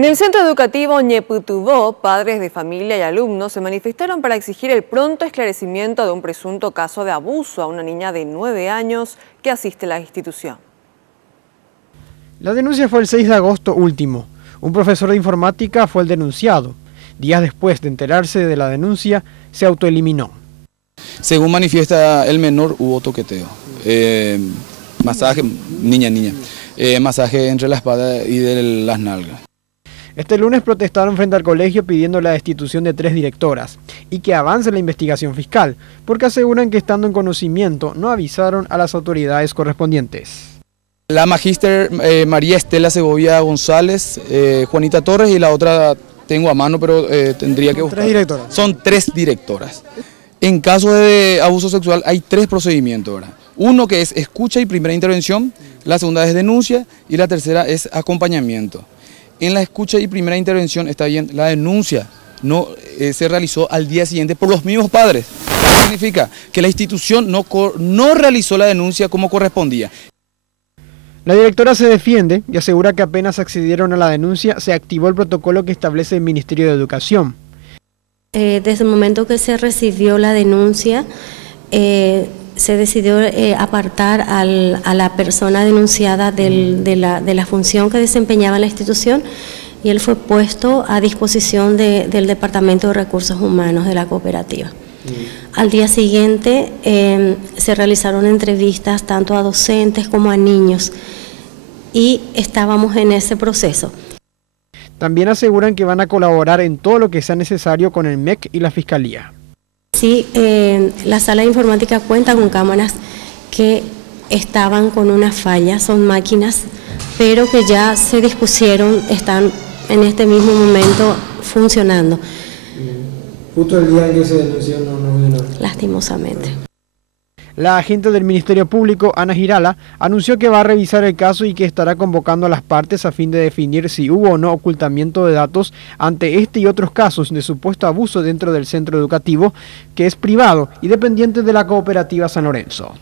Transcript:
En el centro educativo Ñeputubó, padres de familia y alumnos se manifestaron para exigir el pronto esclarecimiento de un presunto caso de abuso a una niña de 9 años que asiste a la institución. La denuncia fue el 6 de agosto último. Un profesor de informática fue el denunciado. Días después de enterarse de la denuncia, se autoeliminó. Según manifiesta el menor, hubo toqueteo. Masaje, niña. Masaje entre la espalda y de las nalgas. Este lunes protestaron frente al colegio pidiendo la destitución de 3 directoras y que avance la investigación fiscal, porque aseguran que estando en conocimiento no avisaron a las autoridades correspondientes. La magíster María Estela Segovia González, Juanita Torres y la otra tengo a mano, pero tendría que buscar. 3 directoras. Son 3 directoras. En caso de abuso sexual hay 3 procedimientos, ¿verdad? Uno que es escucha y primera intervención, la segunda es denuncia y la tercera es acompañamiento. En la escucha y primera intervención está bien, la denuncia no se realizó al día siguiente por los mismos padres. ¿Qué significa? Que la institución no realizó la denuncia como correspondía. La directora se defiende y asegura que apenas accedieron a la denuncia se activó el protocolo que establece el Ministerio de Educación. Desde el momento que se recibió la denuncia, se decidió apartar a la persona denunciada de la función que desempeñaba en la institución y él fue puesto a disposición del Departamento de Recursos Humanos de la cooperativa. Al día siguiente se realizaron entrevistas tanto a docentes como a niños y estábamos en ese proceso. También aseguran que van a colaborar en todo lo que sea necesario con el MEC y la Fiscalía. Sí, la sala de informática cuenta con cámaras que estaban con una falla, son máquinas, pero que ya se dispusieron, están en este mismo momento funcionando. Justo el día en que se denunció no funcionó. Lastimosamente. La agente del Ministerio Público, Ana Girala, anunció que va a revisar el caso y que estará convocando a las partes a fin de definir si hubo o no ocultamiento de datos ante este y otros casos de supuesto abuso dentro del centro educativo, que es privado y dependiente de la cooperativa San Lorenzo.